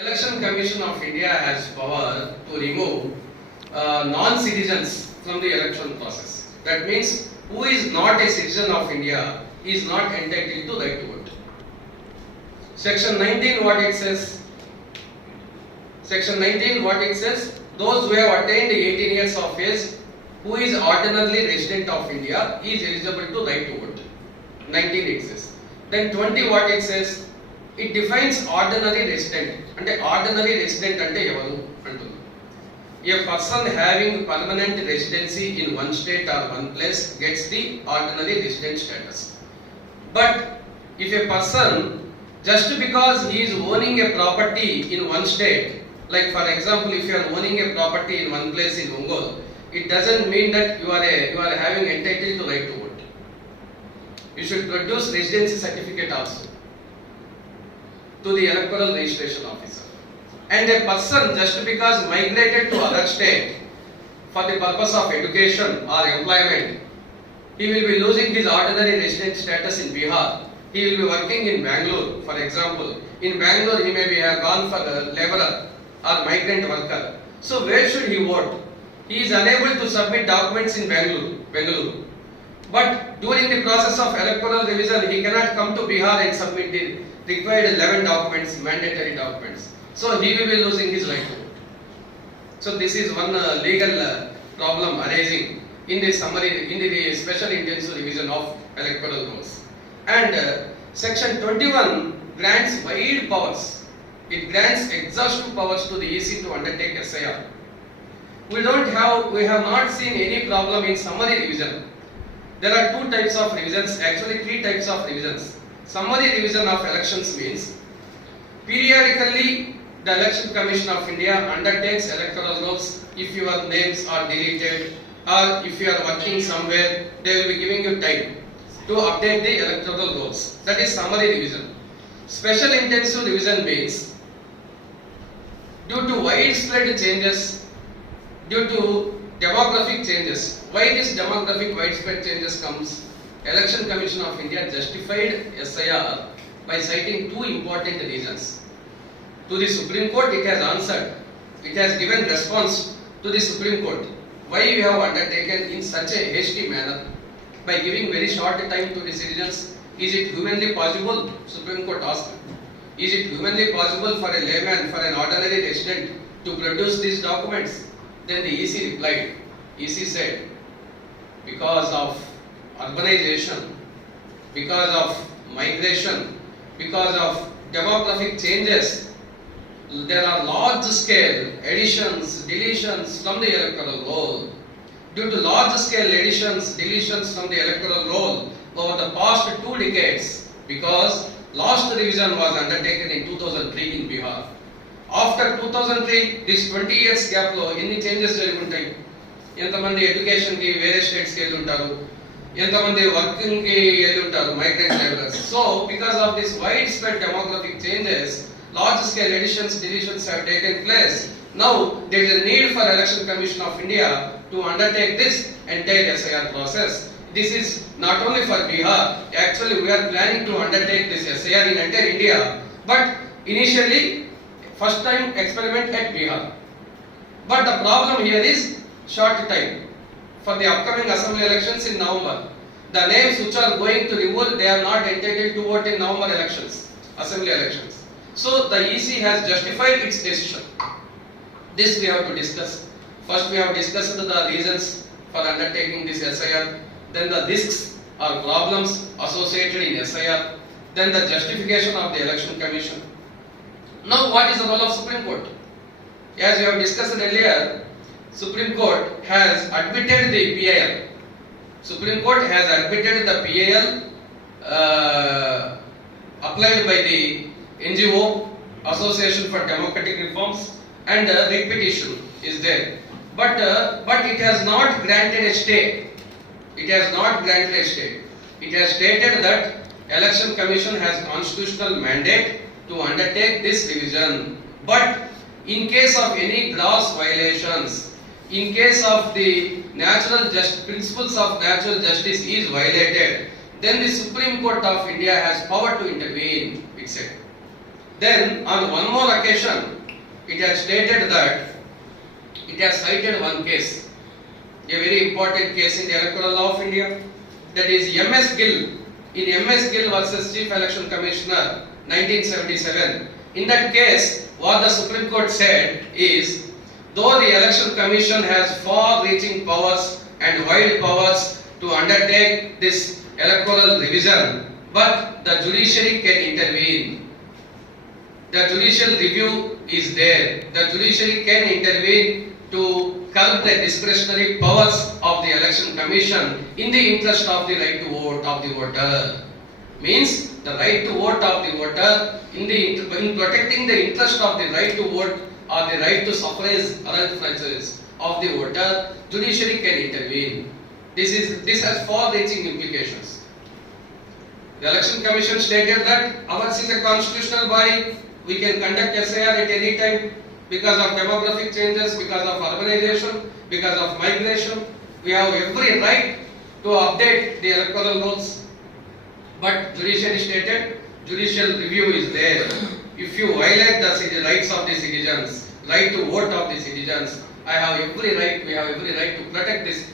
Election Commission of India has power to remove non-citizens from the election process. That means who is not a citizen of India is not entitled to right to vote. Section 19 what it says? Section 19 what it says? Those who have attained 18 years of age who is ordinarily resident of India is eligible to right to vote. 19 it says. Then 20 what it says? It defines ordinary resident. అంటే ordinary resident అంటే ఎవరు అంటుంది. A person having permanent residency in one state or one place gets the ordinary resident status. But if a person just because he is owning a property in one state, like for example if you are owning a property in one place in Ongole, it doesn't mean that you are having entitled to right to vote. You should produce residency certificate also to the electoral registration officer. And a person just because migrated to other state for the purpose of education or employment, he will be losing his ordinary resident status in Bihar. He will be working in Bangalore, for example. In Bangalore he may have gone for a laborer or migrant worker. So where should he vote? He is unable to submit documents in Bangalore. But during the process of electoral revision, he cannot come to Bihar and submit the required 11 documents, mandatory documents. So he will be losing his right to vote. So this is one legal problem arising in the summary, in the special intensive revision of electoral rules. And section 21 grants wide powers. It grants exhaustive powers to the EC to undertake SIR. We have not seen any problem in summary revision. There are two types of revisions, actually three types of revisions. Summary revision of elections means periodically the Election Commission of India undertakes electoral rolls. If your names are deleted or if you are working somewhere, they will be giving you time to update the electoral rolls. That is summary revision. Special intensive revision means due to widespread changes, due to demographic changes. Why this demographic widespread changes comes? Election Commission of India justified SIR by citing two important reasons. To the Supreme Court it has answered. It has given response to the Supreme Court. Why we have undertaken in such a hasty manner by giving very short time to the citizens? Is it humanly possible? Supreme Court asked. Is it humanly possible for a layman, for an ordinary resident to produce these documents? Then the EC replied. EC said, because of urbanization, because of migration, because of demographic changes, there are large scale additions, deletions from the electoral roll. Due to large scale additions, deletions from the electoral roll over the past 2 decades, because last revision was undertaken in 2003 in Bihar. After 2003, this 20 years gap lo any changes jaruguntayi. ఎంతమంది education కి వేరే states కి వెళ్ళి ఉంటారు, ఎంతమంది working కి వెళ్ళి ఉంటారు, migrant labourers. So because of this wide spread demographic changes, large scale additions, deletions have taken place. Now there is a need for Election Commission of India to undertake this entire SIR process. This is not only for Bihar. Actually we are planning to undertake this SIR in entire India, but initially first time experiment at Bihar. But the problem here is short time for the upcoming assembly elections in November. The names which are going to revolt, they are not entitled to vote in November elections, assembly elections. So the EC has justified its decision. This we have to discuss. First we have discussed the reasons for undertaking this SIR, then the risks or problems associated in SIR, then the justification of the Election Commission. Now what is the role of Supreme Court? As we have discussed earlier, Supreme Court has admitted the PIL. Supreme Court has admitted the PIL applied by the NGO, Association for Democratic Reforms, and writ petition is there. But it has not granted a stay. It has not granted a stay. It has stated that Election Commission has constitutional mandate to undertake this revision. But in case of any gross violations, in case of the principles of natural justice is violated, then the Supreme Court of India has power to intervene, it said. Then on one more occasion, it has stated that it has cited one case, a very important case in the electoral law of India, that is MS Gill. In MS Gill versus Chief Election Commissioner 1977. In that case, what the Supreme Court said is, though the Election Commission has far-reaching powers and wide powers to undertake this electoral revision, but the judiciary can intervene. The judicial review is there. The judiciary can intervene to curb the discretionary powers of the Election Commission in the interest of the right to vote of the voter. Means the right to vote of the voter in protecting the interest of the right to vote or the right to suffrage preferences of the voter, judiciary can intervene. This has far-reaching implications. The Election Commission stated that ours is a constitutional body. We can conduct SIR at any time because of demographic changes, because of urbanization, because of migration. We have every right to update the electoral rules. But judiciary stated, judicial review is there. If you violate the rights of the citizens, right to vote of the citizens, we have every right to protect this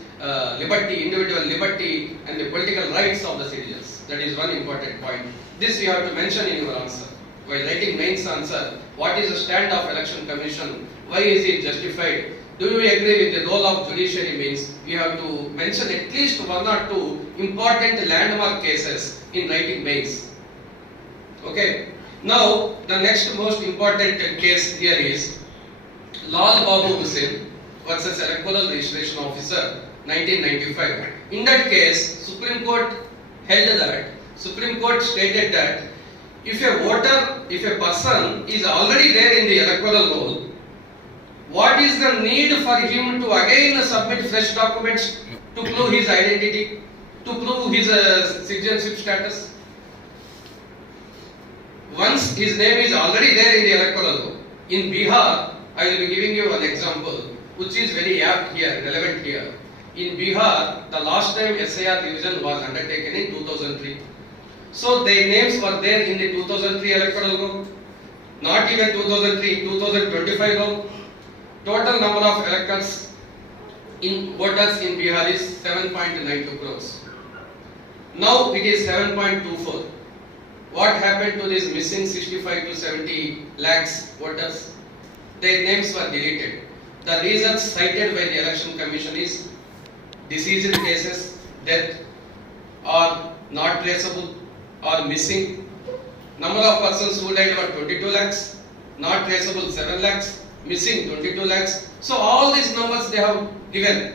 liberty, individual liberty and the political rights of the citizens. That is one important point. This you have to mention in your answer. While writing mains answer, what is the stand of Election Commission? Why is it justified? Do you agree with the role of judiciary? Means you have to mention at least one or two important landmark cases in writing mains. Okay. Now the next most important case here is Lal Babu Hussain versus Electoral Registration Officer 1995. In that case, Supreme Court held that, Supreme Court stated that if a person is already there in the electoral roll, what is the need for him to again submit fresh documents to prove his identity, to prove his citizenship status? Once his name is already there in the electoral roll. In Bihar, I will be giving you an example which is very apt here, relevant here. In Bihar, the last time SIR revision was undertaken in 2003. So their names were there in the 2003 electoral roll. Not even 2003, 2025 roll. Total number of electors in voters in Bihar is 7.92 crores. Now it is 7.24. What happened to these missing 65 to 70 lakhs voters? Their names were deleted. The reasons cited by the Election Commission is deceased cases, death, or not traceable, or missing. Number of persons who died were 22 lakhs, not traceable 7 lakhs, missing 22 lakhs. So all these numbers they have given.